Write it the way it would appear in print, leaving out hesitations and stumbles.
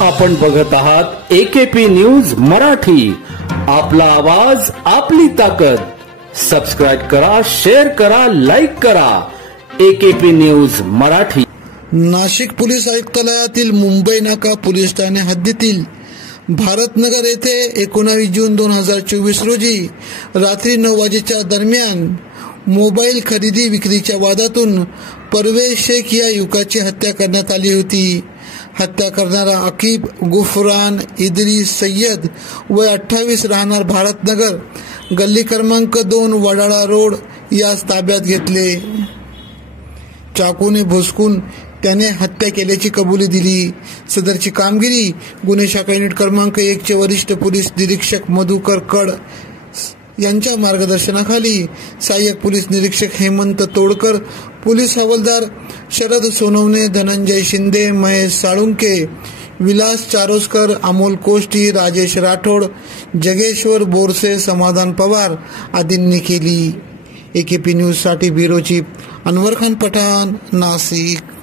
आपण बघत आहात एकेपी न्यूज मराठी. आपला आवाज आपली ताकद. सबस्क्राइब करा, शेअर करा, लाईक करा. AKP news Marathi. Nashik police आयुक्तालयातील मुंबई नाका पोलीस ठाणे हद्दीतील भारतनगर येथे 19 जून 2024 रोजी रात्री 9 वाजेच्या दरम्यान मोबाईल खरेदी विक्रीच्या वादातून परवेज शेख या युवकाची हत्या करण्यात आली होती. हत्या करणारा अकीब गुफरान इद्रिस सय्यद वय 28 राहणार भारतनगर गल्ली क्रमांक 2 वडाळा रोड यास ताब्यात घेतले. चाकूने भोसकून त्याने हत्या केल्याची कबुली दिली. सदरची कामगिरी गुन्हे शाखा युनिट क्रमांक 1 चे वरिष्ठ पोलीस निरीक्षक मधुकर कड यांच्या मार्गदर्शनाखाली सहाय्यक पोलीस निरीक्षक हेमंत तोडकर, पोलीस हवालदार शरद सोनवणे, धनंजय शिंदे, महेश साळुंके, विलास चारोस्कर, अमोल कोष्टी, राजेश राठोड, जगेश्वर बोरसे, समाधान पवार आदींनी केली. एकेपी न्यूज साठी ब्युरो चीफ अनवर खान पठाण, नाशिक.